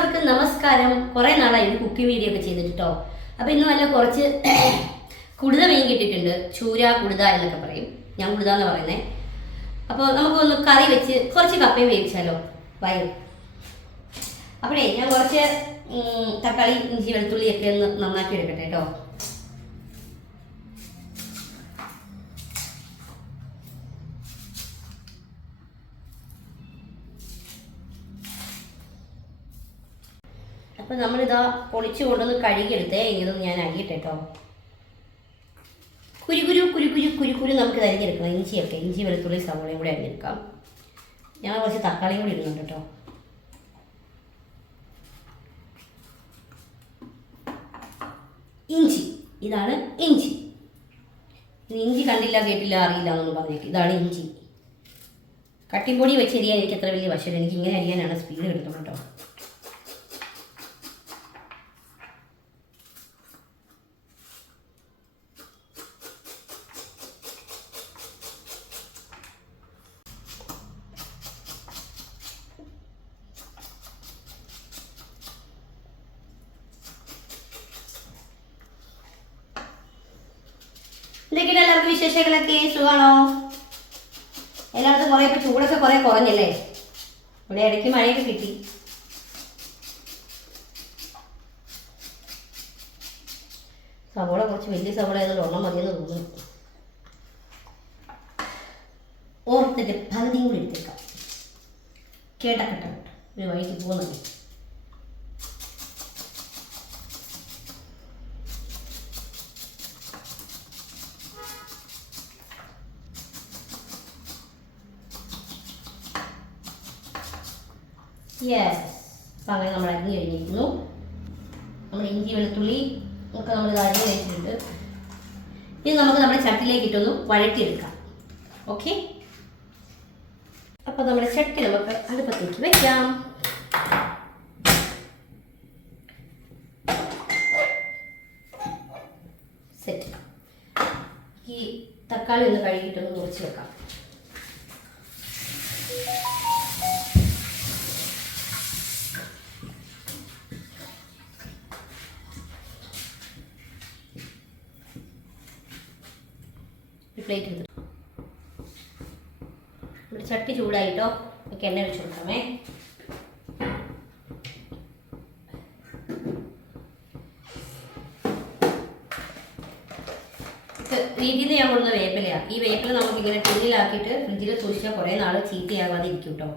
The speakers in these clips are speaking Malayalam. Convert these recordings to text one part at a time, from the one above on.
എല്ലാവർക്കും നമസ്കാരം. കുറേ നാളായി ഒരു കുക്കിംഗ് വീഡിയോ ഒക്കെ ചെയ്തിട്ടോ അപ്പൊ അപ്പോൾ ഇന്ന് നല്ല കുറച്ച് കുടുത മീൻ കിട്ടിയിട്ടുണ്ട്. ചൂര കുടുത എന്നൊക്കെ പറയും. ഞാൻ കുടുത എന്ന് പറയുന്നത് അപ്പോൾ നമുക്കൊന്ന് കറി വെച്ച് കുറച്ച് കപ്പയും വേവിച്ചാലോ? വയൽ അപ്പോഴേ ഞാൻ കുറച്ച് തക്കാളി ഇഞ്ചി വെളുത്തുള്ളി ഒക്കെ ഒന്ന് നന്നാക്കി എടുക്കട്ടെ കേട്ടോ അപ്പോൾ നമ്മളിതാ പൊളിച്ചു കൊണ്ടൊന്ന് കഴുകിയെടുത്തേ ഇതൊന്ന് ഞാൻ അരിയട്ടെ കേട്ടോ കുരുകുരു കുരുകുരു കുരുകുരു നമുക്ക് അരിഞ്ഞെടുക്കണം. ഇഞ്ചിയൊക്കെ ഇഞ്ചി വെളുത്തുള്ളി സവോളയും കൂടി അരിഞ്ഞെടുക്കാം. ഞങ്ങൾ കുറച്ച് തക്കാളിയും കൂടി ഇടുന്നുണ്ട് കേട്ടോ. ഇഞ്ചി. ഇതാണ് ഇഞ്ചി. ഇഞ്ചി കണ്ടില്ല കേട്ടില്ല അറിയില്ല എന്നൊന്നും പറഞ്ഞേക്ക് ഇതാണ് ഇഞ്ചി. കട്ടിപ്പൊടി വെച്ച് അരിയാൻ എനിക്ക് അത്ര വലിയ വശം എനിക്ക് ഇങ്ങനെ അരിയാനാണ് സ്പീഡ് കിട്ടുന്നത് കേട്ടോ. എല്ലായിടത്തും കുറേ ഇപ്പോൾ ചൂടൊക്കെ കുറേ കുറഞ്ഞല്ലേ? ഇവിടെ ഇടയ്ക്ക് മഴയൊക്കെ കിട്ടി. സവോള കുറച്ച് വലിയ സവോള ആയതുകൊണ്ട് ഒരെണ്ണം മതിയെന്ന് തോന്നുന്നു. ഓർത്തിട്ട് പകുതിയും കൂടി എടുത്തേക്കാം. കേട്ടോ ഒരു വഴിക്ക് പോകുന്നത് യെസ് അപ്പം അങ്ങനെ നമ്മൾ അരിഞ്ഞ് കഴിഞ്ഞിരിക്കുന്നു. നമ്മൾ ഇഞ്ചി വെളുത്തുള്ളി ഒക്കെ നമ്മൾ അരിഞ്ഞ് വെച്ചിട്ടുണ്ട്. ഇനി നമുക്ക് നമ്മുടെ ചട്ടിലേക്ക് ഇട്ടൊന്ന് വഴറ്റിയെടുക്കാം. ഓക്കെ അപ്പോൾ നമ്മുടെ ചട്ടി നമുക്ക് അടുപ്പത്തേക്ക് വെക്കാം. സെറ്റ് ഈ തക്കാളി ഒന്ന് കഴുകിയിട്ടൊന്ന് മുറിച്ച് വെക്കാം. നമുക്ക് എണ്ണ വെച്ച് കൊടുക്കാമേ. നിന്ന് ഞാൻ കൊടുക്കുന്ന വേപ്പിലയാണ് ഈ വേപ്പില നമുക്ക് ഇങ്ങനെ ടിന്നിലാക്കിയിട്ട് ഫ്രിഡ്ജിൽ സൂക്ഷിച്ചാൽ കുറേ നാൾ ചീത്തയാകാതെ ഇരിക്കും കേട്ടോ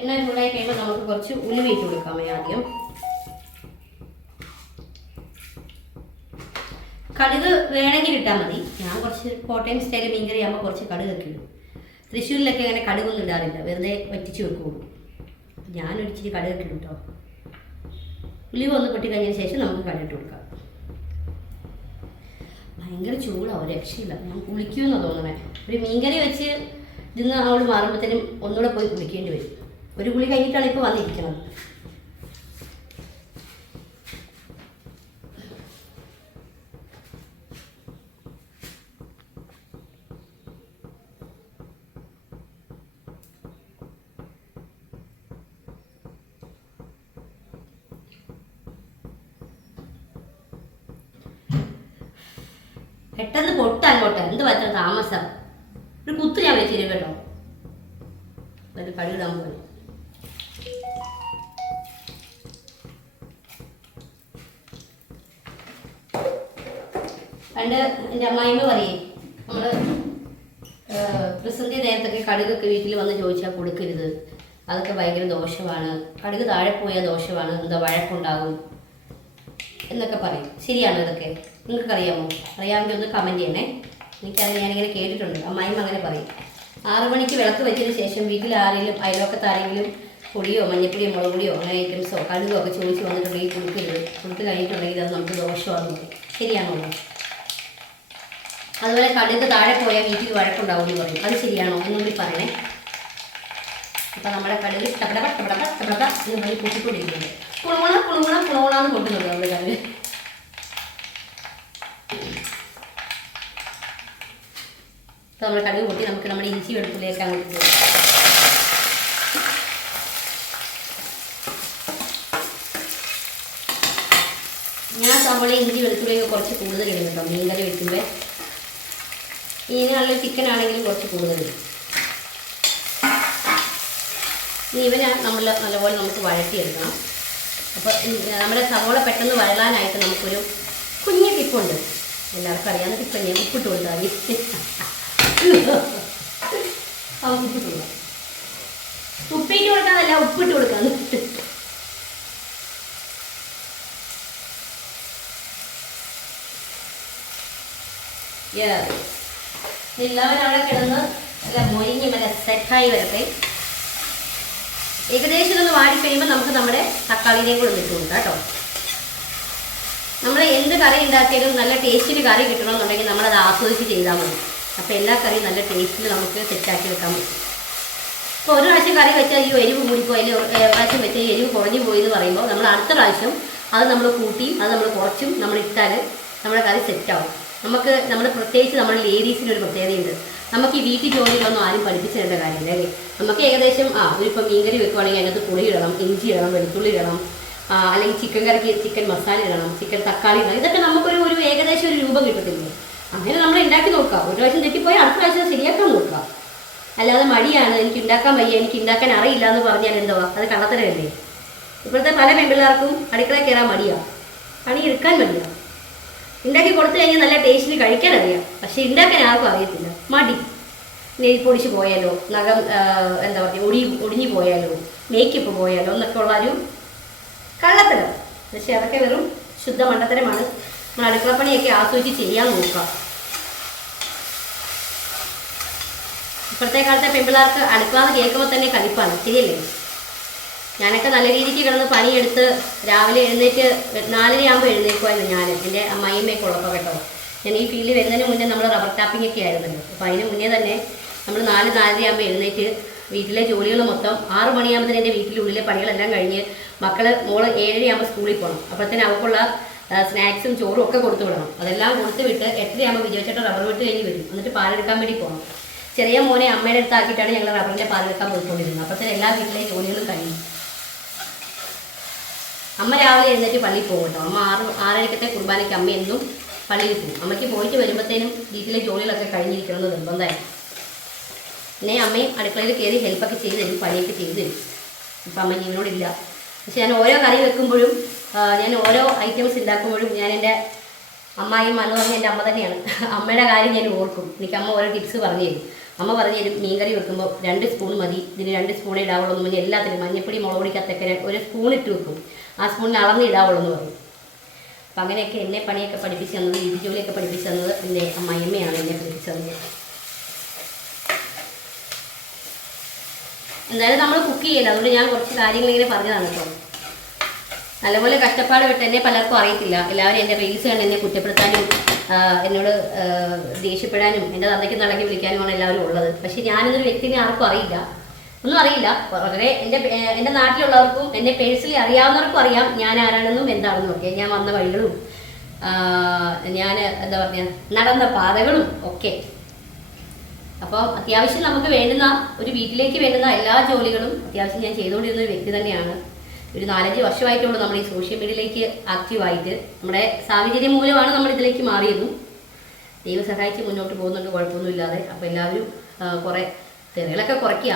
എണ്ണ ചൂടായി കഴിയുമ്പോൾ നമുക്ക് കുറച്ച് ഉലുവ ഇട്ട് കൊടുക്കാമേ ആദ്യം കടുക് വേണമെങ്കിൽ ഇട്ടാൽ മതി. ഞാൻ കുറച്ച് കോട്ടയം സ്റ്റൈൽ മീൻകറി ആകുമ്പോൾ കുറച്ച് കടുകൊക്കെ ഇടും. തൃശ്ശൂരിലൊക്കെ അങ്ങനെ കടുകൊന്നും ഇടാറില്ല. വെറുതെ വറ്റിച്ച് വെക്കുള്ളൂ. ഞാൻ ഒരിച്ചിരി കടുകൊക്കെ ഇടും കേട്ടോ ഉലിവ് ഒന്ന് പൊട്ടി കഴിഞ്ഞതിന് ശേഷം നമുക്ക് കടുകിട്ട് കൊടുക്കാം. ഭയങ്കര ചൂടാവും രക്ഷയില്ല. ഞാൻ കുളിക്കുമെന്നാണ് തോന്നണേ. ഒരു മീൻകറി വെച്ച് ഇതിന്ന് അവൾ മാറുമ്പോഴത്തേനും ഒന്നുകൂടെ പോയി കുളിക്കേണ്ടി വരും. ഒരു കുളി കഴിഞ്ഞിട്ടാണ് ഇപ്പോൾ വന്നിരിക്കുന്നത് പെട്ടെന്ന് പൊട്ട അങ്ങോട്ട്. എന്ത് പറ്റുന്ന താമസം? ഒരു കുത്ത് ഞാൻ വെച്ചിരും കേട്ടോ. ഒരു കഴുകിടാൻ പോയി. പണ്ട് എന്റെ അമ്മായിമ്മ പറയേ നമ്മൾ പ്രസന്തി നേരത്തൊക്കെ കടുകൊക്കെ വീട്ടിൽ വന്ന് ചോദിച്ചാൽ കൊടുക്കരുത്. അതൊക്കെ ഭയങ്കര ദോഷമാണ്. കടുക് താഴെ പോയാൽ ദോഷമാണ്. എന്താ വഴക്കുണ്ടാകും എന്നൊക്കെ പറയും. ശരിയാണോ ഇതൊക്കെ? നിങ്ങൾക്ക് അറിയാമോ അറിയാമെങ്കിൽ ഒന്ന് കമന്റ് ചെയ്യണേ. എനിക്കറിയാം ഞാനിങ്ങനെ കേട്ടിട്ടുണ്ട്. അമ്മായിമ്മ അങ്ങനെ പറയും. ആറു മണിക്ക് വിളക്ക് വെച്ചതിന് ശേഷം വീട്ടിൽ ആരെങ്കിലും അയൽവക്കത്ത് ആരെങ്കിലും പൊടിയോ മഞ്ഞപ്പൊടിയോ മുളക് പൊടിയോ അങ്ങനെ ഐറ്റംസോ കടുകോ ഒക്കെ ചോദിച്ച് വന്നിട്ടുണ്ടെങ്കിൽ കൊടുക്കരുത്. കൊടുത്ത് കഴിഞ്ഞിട്ടുണ്ടെങ്കിൽ അത് നമുക്ക് ദോഷമാകും ശരിയാണോ അതുപോലെ കടുക് താഴെ പോയാൽ വീട്ടിൽ വഴക്കുണ്ടാവും എന്ന് പറയും. അത് ശരിയാണോ? എന്നുകൂടി പറയണേ. അപ്പം നമ്മുടെ കടുക് ഇഷ്ടപ്പെടാം ഇഷ്ടപ്പെടാം ഇഷ്ടപ്പെടാം എന്ന് പറഞ്ഞ് കൂട്ടിക്കൊണ്ടിരിക്കുന്നുണ്ട് കുളുങ്ങണ കുളുങ്ങണ കുളുങ്ങണെന്ന് കൊണ്ടുവന്നു നമ്മൾ കല്ല് നമ്മൾ കടുക് പൊട്ടി നമുക്ക് നമ്മുടെ ഇഞ്ചി വെളുത്തുള്ളിയൊക്കെ അങ്ങോട്ട് പോകും ഞാൻ സാമ്പിളി ഇഞ്ചി വെളുത്തുള്ളിയൊക്കെ കുറച്ച് കൂടുതൽ ഇടും കേട്ടോ മീൻകറി വെക്കുമ്പോൾ ഇതിനുള്ള ചിക്കൻ ആണെങ്കിലും കുറച്ച് കൂടുതൽ ഇടും. ഇവനെ നമ്മൾ നല്ലപോലെ നമുക്ക് വഴറ്റിയെടുക്കണം. അപ്പോൾ നമ്മുടെ സവോള പെട്ടെന്ന് വഴലാനായിട്ട് നമുക്കൊരു കുഞ്ഞു ടിപ്പുണ്ട്. എല്ലാവർക്കും അറിയാവുന്ന ടിപ്പ് ഞാൻ ഉപ്പിട്ട് കൊടുത്താൽ ഉപ്പിട്ട് കൊടുക്കാം ഉപ്പിട്ട് കൊടുക്കാന്നല്ല ഉപ്പിട്ട് കൊടുക്കാന്ന്. എല്ലാവരും അവിടെ കിടന്ന് എല്ലാം മൊരിഞ്ഞ് മല സെറ്റായി വരട്ടെ. ഏകദേശം ഒന്ന് വാടി കഴിയുമ്പോൾ നമുക്ക് നമ്മുടെ തക്കാളിയിലേക്ക് കൂടെ ഇട്ട് കൊടുക്കാം കേട്ടോ. നമ്മൾ എന്ത് കറി ഉണ്ടാക്കിയാലും നല്ല ടേസ്റ്റിൽ കറി കിട്ടണമെന്നുണ്ടെങ്കിൽ നമ്മളത് ആസ്വദിച്ച് ചെയ്താൽ മതി. അപ്പോൾ എല്ലാ കറിയും നല്ല ടേസ്റ്റിൽ നമുക്ക് സെറ്റാക്കി വെക്കാൻ പറ്റും. ഇപ്പോൾ ഒരു പ്രാവശ്യം കറി വെച്ചാൽ ഈ എരിവ് കൂടിപ്പോയി അല്ലെങ്കിൽ പ്രാവശ്യം വെച്ചാൽ എരിവ് കുറഞ്ഞു പോയി എന്ന് പറയുമ്പോൾ നമ്മൾ അടുത്ത പ്രാവശ്യം അത് നമ്മൾ കൂട്ടിയും അത് നമ്മൾ കുറച്ചും നമ്മൾ ഇട്ടാൽ നമ്മുടെ കറി സെറ്റാവും നമുക്ക് നമ്മൾ പ്രത്യേകിച്ച് നമ്മുടെ ലേഡീസിനൊരു പ്രത്യേകതയുണ്ട്. നമുക്ക് ഈ വീട്ടിൽ ജോലികളൊന്നും ആരും പഠിപ്പിച്ചേണ്ട കാര്യമില്ല അല്ലേ? നമുക്ക് ഏകദേശം ആ ഒരിപ്പം മീൻകറി വെക്കുവാണെങ്കിൽ അതിനകത്ത് പുളി ഇടണം ഇഞ്ചി ഇടണം വെളുത്തുള്ളി ഇടണം അല്ലെങ്കിൽ ചിക്കൻ കറിക്ക് ചിക്കൻ മസാല ഇടണം ചിക്കൻ തക്കാളി ഇടണം. ഇതൊക്കെ നമുക്കൊരു ഒരു ഏകദേശം ഒരു രൂപം കിട്ടത്തില്ലേ? അങ്ങനെ നമ്മൾ ഉണ്ടാക്കി നോക്കാം. ഒരു പ്രാവശ്യം തെറ്റിപ്പോയാൽ അടുത്ത പ്രാവശ്യം ശരിയാക്കാൻ നോക്കാം. അല്ലാതെ മടിയാണ് എനിക്ക് ഉണ്ടാക്കാൻ വയ്യ എനിക്ക് ഉണ്ടാക്കാൻ അറിയില്ല എന്ന് പറഞ്ഞാൽ എന്തുവാ അത് കള്ളത്തരമല്ലേ? ഇപ്പോഴത്തെ പല പെൺപിള്ളേർക്കും അടുക്കള കയറാൻ മടിയാണ് പണി എടുക്കാൻ മടിയാണ് ഉണ്ടാക്കി കൊടുത്തു കഴിഞ്ഞാൽ നല്ല ടേസ്റ്റിന് കഴിക്കാൻ അറിയാം. പക്ഷെ ഉണ്ടാക്കാൻ ആർക്കും അറിയത്തില്ല. മടി. നെയ് പൊടിച്ച് പോയാലോ? നഖം എന്താ പറയുക ഒടി ഒടിഞ്ഞു പോയാലോ? മേക്കപ്പ് പോയാലോ? എന്നൊക്കെ ഉള്ള ഒരു കള്ളത്തരം. പക്ഷെ അതൊക്കെ വെറും ശുദ്ധ മണ്ടത്തരമാണ്. നമ്മൾ അടുക്കളപ്പണിയൊക്കെ ആസ്വദിച്ച് ചെയ്യാൻ നോക്കാം ഇപ്പോഴത്തെ കാലത്തെ പെൺപിള്ളേർക്ക് അടുക്കളന്ന് കേൾക്കുമ്പോൾ തന്നെ കലിപ്പാണ്. ശരിയല്ലേ? ഞാനൊക്കെ നല്ല രീതിക്ക് കിടന്ന് പണിയെടുത്ത് രാവിലെ എഴുന്നേറ്റ് നാലരയാകുമ്പോൾ എഴുന്നേക്കുമായിരുന്നു ഞാൻ എന്റെ അമ്മായിമ്മയൊക്കെ ഉള്ളപ്പോൾ കേട്ടോ. ഞാൻ ഈ ഫീൽഡിൽ വരുന്നതിന് മുന്നേ നമ്മൾ റബ്ബർ ടാപ്പിംഗ് ഒക്കെ ആയിരുന്നല്ലോ. അപ്പോൾ അതിന് മുന്നേ തന്നെ നമ്മൾ നാല് നാലരയാകുമ്പോൾ എഴുന്നേറ്റ് വീട്ടിലെ ജോലികൾ മൊത്തം ആറ് മണിയാകുമ്പോൾ എന്റെ വീട്ടിലുള്ളിലെ പണികളെല്ലാം കഴിഞ്ഞ് മക്കൾ മോൾ ഏഴരയാകുമ്പോൾ സ്കൂളിൽ പോകണം അപ്പോഴത്തേന് അവൾക്കുള്ള സ്നാക്സും ചോറും ഒക്കെ കൊടുത്തു വിടണം. അതെല്ലാം കൊടുത്തു വിട്ട് എട്ടരയാകുമ്പോൾ വിജയിച്ചിട്ട് റബ്ബർ വെട്ട് കഴിഞ്ഞ് വരും. എന്നിട്ട് പാലെടുക്കാൻ വേണ്ടി പോകണം ചെറിയ മോനെ അമ്മയുടെ അടുത്താക്കിയിട്ടാണ് ഞങ്ങൾ റബ്ബറിന്റെ പാലെടുക്കാൻ പോയിക്കൊണ്ടിരുന്നത്. അപ്പോഴത്തേന് എല്ലാ വീട്ടിലെ ജോലികളും കഴിയും അമ്മ രാവിലെ എഴുന്നേറ്റ് പള്ളിയിൽ പോകും അമ്മ ആറ് ആറരക്കത്തെ കുർബാനയ്ക്ക് അമ്മ എന്നും പള്ളിയിൽ പോകും അമ്മയ്ക്ക് പോയിട്ട് വരുമ്പോഴത്തേനും വീട്ടിലെ ജോലികളൊക്കെ കഴിഞ്ഞിരിക്കണമെന്ന് നിർബന്ധമായിരുന്നു പിന്നെ അമ്മയും അടുക്കളയിൽ കയറി ഹെൽപ്പൊക്കെ ചെയ്ത് തരും പണിയൊക്കെ ചെയ്ത് തരും. ഇപ്പം അമ്മ ജീവനോടില്ല പക്ഷെ ഞാൻ ഓരോ കറി വെക്കുമ്പോഴും ഞാൻ ഓരോ ഐറ്റംസ് ഉണ്ടാക്കുമ്പോഴും ഞാൻ എന്റെ അമ്മായിയും എന്ന് എന്റെ അമ്മ തന്നെയാണ്. അമ്മയുടെ കാര്യം ഞാൻ ഓർക്കും. എനിക്ക് അമ്മ ഓരോ ടിപ്സ് പറഞ്ഞു തരും. അമ്മ പറഞ്ഞു തരും മീൻ കറി വെക്കുമ്പോൾ രണ്ട് സ്പൂൺ മതി. ഇതിന് രണ്ട് സ്പൂണേ ഇടാവുള്ളൂ എന്ന് പറഞ്ഞാൽ എല്ലാത്തിനും മഞ്ഞപ്പൊടി മുളക് പൊടിക്കത്തൊക്കെ ഒരു സ്പൂൺ ഇട്ട് വെക്കും. ആ സ്പൂണിന് അളന്ന് ഇടാവുള്ളൂ എന്ന് പറയും. അപ്പം അങ്ങനെയൊക്കെ എന്നെ പണിയൊക്കെ പഠിപ്പിച്ചു തന്നത് വീട്ടു ജോലിയൊക്കെ പഠിപ്പിച്ചു തന്നത് എന്റെ അമ്മയമ്മയാണ് എന്നെ പഠിപ്പിച്ചു തന്നത്. എന്തായാലും നമ്മൾ കുക്ക് ചെയ്യില്ല? അതുകൊണ്ട് ഞാൻ കുറച്ച് കാര്യങ്ങൾ ഇങ്ങനെ പറഞ്ഞതാണ് കേട്ടോ. നല്ലപോലെ കഷ്ടപ്പാട് വിട്ട് എന്നെ പലർക്കും അറിയത്തില്ല. എല്ലാവരും എന്റെ റീൽസ് കണ്ട് എന്നെ കുറ്റപ്പെടുത്താനും എന്നോട് ദേഷ്യപ്പെടാനും എന്റെ തന്തയ്ക്ക് നടക്കി വിളിക്കാനുമാണ് എല്ലാവരും ഉള്ളത്. പക്ഷേ ഞാനൊരു വ്യക്തിനെ ആർക്കും അറിയില്ല. ഒന്നും അറിയില്ല. വളരെ എന്റെ എന്റെ നാട്ടിലുള്ളവർക്കും എന്നെ പേഴ്സണലി അറിയാവുന്നവർക്കും അറിയാം ഞാൻ ആരാണെന്നും എന്താണെന്നും ഒക്കെ. ഞാൻ വന്ന വഴികളും ഞാൻ എന്താ പറയുക നടന്ന പാതകളും ഒക്കെ. അപ്പോൾ അത്യാവശ്യം നമുക്ക് വേണ്ടുന്ന ഒരു വീട്ടിലേക്ക് വേണ്ടുന്ന എല്ലാ ജോലികളും അത്യാവശ്യം ഞാൻ ചെയ്തുകൊണ്ടിരുന്ന ഒരു വ്യക്തി തന്നെയാണ്. ഒരു നാലഞ്ച് വർഷമായിട്ടുള്ളൂ നമ്മൾ ഈ സോഷ്യൽ മീഡിയയിലേക്ക് ആക്റ്റീവായിട്ട് നമ്മുടെ സാഹചര്യം മൂലമാണ് നമ്മൾ ഇതിലേക്ക് മാറിയതും. ദൈവം സഹായിച്ച് മുന്നോട്ട് പോകുന്നുണ്ട് കുഴപ്പമൊന്നുമില്ലാതെ. അപ്പോൾ എല്ലാവരും കുറേ തെറികളൊക്കെ കുറയ്ക്കുക.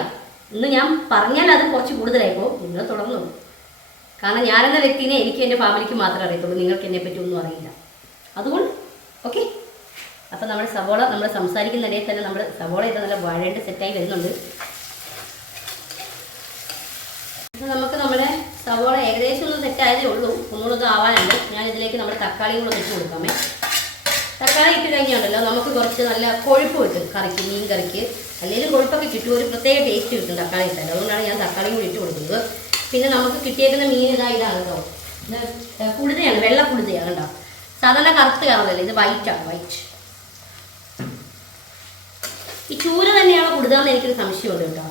ഇന്ന് ഞാൻ പറഞ്ഞാൽ അത് കുറച്ച് കൂടുതലായിപ്പോൾ നിങ്ങൾ തുടർന്നു കാരണം ഞാനെന്ന വ്യക്തിനെ എനിക്ക് എന്റെ ഫാമിലിക്ക് മാത്രമേ അറിയത്തുള്ളൂ. നിങ്ങൾക്ക് എന്നെ പറ്റി ഒന്നും അറിയില്ല. അതുകൊണ്ട് ഓക്കെ? അപ്പം നമ്മുടെ സവോള നമ്മൾ സംസാരിക്കുന്ന സംസാരിക്കുന്നിടയിൽ തന്നെ നമ്മൾ സവോള ഇത് നല്ല വഴേണ്ട സെറ്റായി വരുന്നുണ്ട്. അപ്പോൾ നമുക്ക് നമ്മുടെ സവോള ഏകദേശം ഒന്ന് സെറ്റായതേ ഉള്ളൂ. ഒന്നുകൂടെ ആവാനുണ്ട്. ഞാൻ ഇതിലേക്ക് നമ്മുടെ തക്കാളിയും കൂടെ ഇട്ട് കൊടുക്കാമേ. തക്കാളി ഇട്ട് കഴിഞ്ഞാണല്ലോ. നമുക്ക് കുറച്ച് നല്ല കൊഴുപ്പ് കിട്ടും. കറിക്ക് മീൻ കറിക്ക്. അല്ലെങ്കിൽ കൊഴുപ്പൊക്കെ കിട്ടും. ഒരു പ്രത്യേക ടേസ്റ്റ് കിട്ടും തക്കാളി ഇട്ടാൽ. അതുകൊണ്ടാണ് ഞാൻ തക്കാളി കൂടി ഇട്ട് കൊടുക്കുന്നത്. പിന്നെ നമുക്ക് കിട്ടിയേക്കുന്ന മീൻ ഇതാ ഇതാണ് കേട്ടോ. ഇത് കുടുതയാണ് വെള്ള കുടുതയാണ് കേട്ടോ. സാധാരണ കറുത്ത് കളറല്ല? ഇത് വൈറ്റാണ് വൈറ്റ് ഈ ചൂര തന്നെയാണോ കുടുതാന്ന് എനിക്കൊരു സംശയമുണ്ട് കേട്ടോ.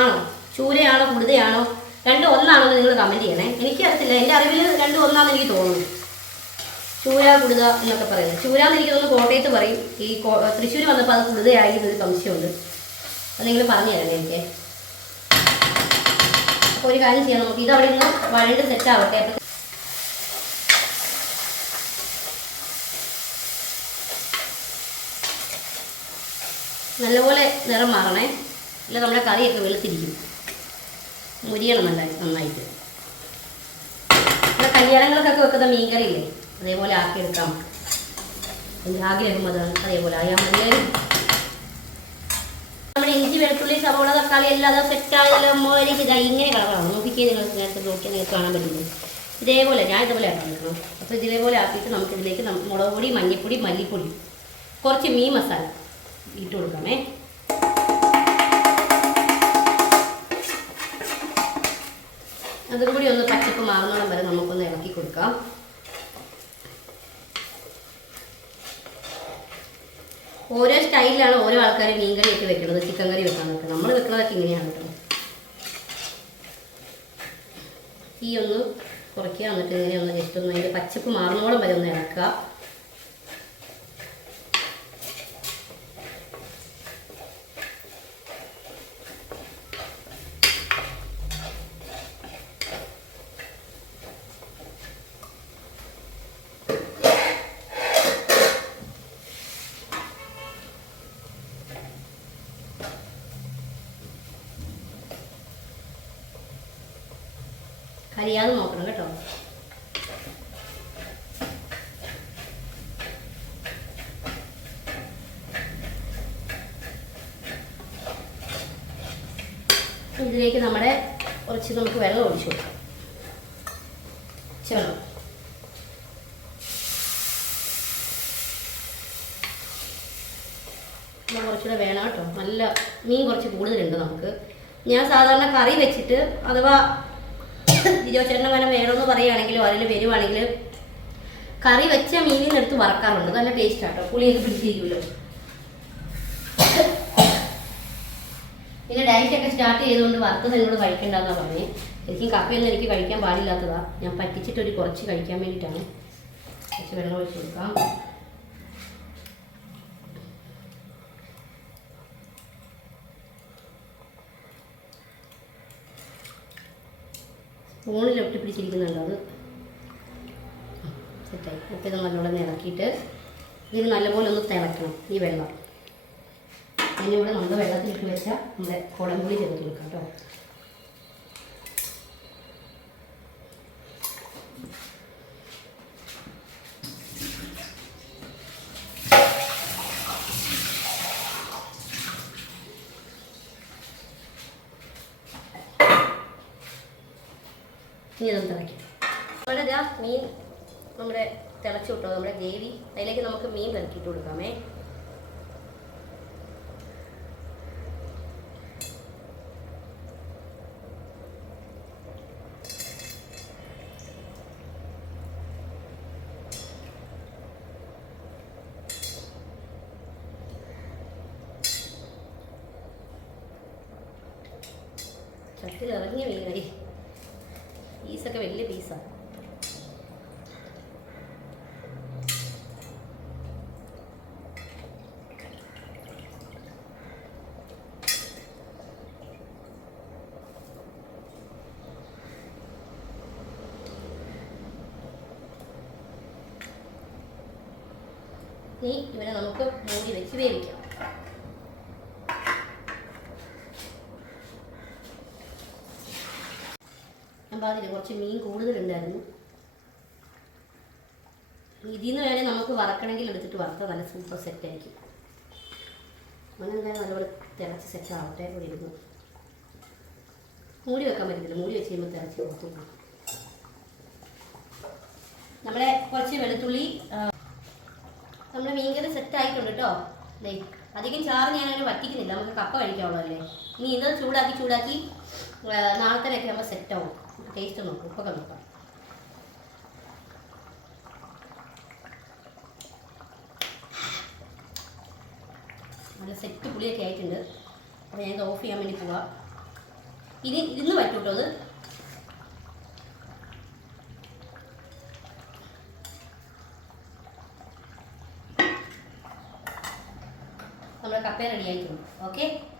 ആണോ? ചൂരയാണോ കുടുതയാണോ രണ്ടും ഒന്നാണോ നിങ്ങൾ കമന്റ് ചെയ്യണേ. എനിക്കറിയത്തില്ല. എന്റെ അറിവിൽ രണ്ടും ഒന്നാണെന്ന് എനിക്ക് തോന്നുന്നു. ചൂര കുടുത എന്നൊക്കെ പറയുന്നത്. ചൂര എന്ന് എനിക്ക് തോന്നുന്നു കോട്ടയത്ത് പറയും. ഈ തൃശ്ശൂർ വന്നപ്പോൾ അത് കുടുതയായി എന്നൊരു സംശയമുണ്ട്. അത് നിങ്ങൾ പറഞ്ഞു തരണം എനിക്ക്. അപ്പോൾ ഒരു കാര്യം ചെയ്യാം നമുക്ക്. ഇത് അവിടെ നിന്ന് വഴണ്ട് സെറ്റ് ആവട്ടെ. അപ്പോൾ നല്ലപോലെ നിറം മാറണേ. അല്ല നമ്മുടെ കറിയൊക്കെ വെളുത്തിരിക്കും. മുരിയണം നല്ല നന്നായിട്ട്. നമ്മുടെ കല്യാണങ്ങൾക്കൊക്കെ വെക്കുന്ന മീൻകറി ഇല്ലേ അതേപോലെ ആക്കിയെടുക്കാം. എന്റെ ആഗ്രഹം അതാണ് അതേപോലെ. ആയാൽ എല്ലാവരും നമ്മുടെ ഇഞ്ചി വെളുത്തുള്ളി സവോള തക്കാളി എല്ലാം അത് സെറ്റായാലും മോലേക്ക് ഇതാ ഇങ്ങനെ കളറാണ് നോക്കിക്കേ നിങ്ങൾ നേരത്തെ നോക്കിയാൽ നിങ്ങൾക്ക് കാണാൻ പറ്റുന്നു ഇതേപോലെ ഞാൻ ഇതേപോലെ നിൽക്കണം അപ്പോൾ ഇതേപോലെ ആക്കിയിട്ട് നമുക്ക് ഇതിലേക്ക് മുളക് പൊടി മഞ്ഞൾപ്പൊടി മല്ലിപ്പൊടി കുറച്ച് മീൻ മസാല ഇട്ട് കൊടുക്കാമേ. അതും കൂടി ഒന്ന് പച്ചപ്പ് മാറുന്നോളം വരെ നമുക്കൊന്ന് ഇളക്കി കൊടുക്കാം. ഓരോ സ്റ്റൈലിലാണ് ഓരോ ആൾക്കാർ മീൻ കറിയൊക്കെ വെക്കുന്നത് ചിക്കൻ കറി വെക്കാനൊക്കെ നമ്മൾ വെക്കുന്നതൊക്കെ ഇങ്ങനെയാണ് കേട്ടോ. തീ ഒന്ന് കുറയ്ക്കുക എന്നിട്ട് ഇങ്ങനെ ഒന്ന് ജസ്റ്റ് ഒന്ന് അതിന്റെ പച്ചപ്പ് മാറുന്നോളം വരെ ഒന്ന് ഇളക്കുക. കരിയാതെ നോക്കണം കേട്ടോ. ഇതിലേക്ക് നമ്മുടെ കുറച്ച് നമുക്ക് വെള്ളം ഒഴിച്ചു കൊടുക്കാം. വെള്ളം. കുറച്ചുകൂടെ വേണം കേട്ടോ. നല്ല മീൻ കുറച്ച് കൂടുതലുണ്ട് നമുക്ക്. ഞാൻ സാധാരണ കറി വെച്ചിട്ട് അഥവാ ജിജോ ചേട്ടന്റെ മനം വേണമെന്ന് പറയുകയാണെങ്കിലും അതിൽ വരുവാണെങ്കിൽ കറി വെച്ച മീനിൽ നിന്ന് എടുത്ത് വറക്കാറുണ്ട്. നല്ല ടേസ്റ്റ് ആട്ടോ. പുളിയൊക്കെ പിടിച്ചിരിക്കുമല്ലോ. പിന്നെ ഡയറ്റ് ഒക്കെ സ്റ്റാർട്ട് ചെയ്തുകൊണ്ട് വറുത്ത് നിങ്ങളോട് കഴിക്കണ്ടെന്നാണ് പറഞ്ഞത് ശരിക്കും കപ്പയൊന്നും എനിക്ക് കഴിക്കാൻ പാടില്ലാത്തതാ. ഞാൻ പറ്റിച്ചിട്ടൊരു കുറച്ച് കഴിക്കാൻ വേണ്ടിയിട്ടാണ്. കുറച്ച് വെള്ളം ഒഴിച്ച് കൊടുക്കാം. സ്പൂണിൽ ഒട്ടി പിടിച്ചിരിക്കുന്നുണ്ട് അത്. സെറ്റായി. അപ്പോൾ ഇത് നല്ലോണം ഇളക്കിയിട്ട് ഇത് നല്ലപോലെ ഒന്ന് തിളക്കണം ഈ വെള്ളം. അതിനിവിടെ നമ്മൾ വെള്ളത്തിലിട്ട് വെച്ചാൽ നമ്മുടെ കുടംപുളി ചേർത്ത് കൊടുക്കാം കേട്ടോ ഇനി ഇതൊന്ന് തിളയ്ക്കാം അതുപോലെ ഇതാ മീൻ നമ്മുടെ തിളച്ചു വിട്ടോ നമ്മുടെ ഗ്രേവി. അതിലേക്ക് നമുക്ക് മീൻ തിളക്കിയിട്ട് കൊടുക്കാമേ. ചട്ടിൽ ഇറങ്ങിയ മീനായി പീസൊക്കെ വലിയ പീസാണ് ഇനി ഇവരെ നമുക്ക് മൂടി വെച്ച് വേവിക്കാം. ഞാൻ കുറച്ച് മീൻ കൂടുതലുണ്ടായിരുന്നു. ഇതിൽ നിന്ന് വേണേൽ നമുക്ക് വറക്കണമെങ്കിൽ എടുത്തിട്ട് വറുത്ത നല്ല സൂപ്പർ സെറ്റ് ആയിരിക്കും. അങ്ങനെ എന്തായാലും നല്ലപോലെ തിളച്ച് സെറ്റ് ആവട്ടെ ഇവിടെ ഇരുന്ന്. മൂടി വെക്കാൻ പറ്റത്തില്ല മൂടി വെച്ച് കഴിയുമ്പോൾ തിളച്ച് പോകും നമ്മുടെ കുറച്ച് വെളുത്തുള്ളി നമ്മുടെ മീൻകറി സെറ്റ് ആയിട്ടുണ്ട് കേട്ടോ അധികം ചാറ് ഞാനങ്ങനെ വറ്റിക്കുന്നില്ല നമുക്ക് കപ്പ കഴിക്കാവുള്ളതല്ലേ ഇനി ഇത് ചൂടാക്കി ചൂടാക്കി നാളത്തെ നാളത്തേനൊക്കെ ആകുമ്പോൾ സെറ്റ് ആവും. ടേസ്റ്റ് നോക്കും ഉപ്പൊക്കെ നോക്കാം. നല്ല സെറ്റ് പുളിയൊക്കെ ആയിട്ടുണ്ട്. അപ്പോൾ ഞാൻ ഇത് ഓഫ് ചെയ്യാൻ വേണ്ടി പോവാം. ഇനി ഇന്ന് പറ്റൂട്ടോ അത് നമ്മുടെ കപ്പ റെഡി ആയിട്ടുണ്ട് ഓക്കെ അപ്പോൾ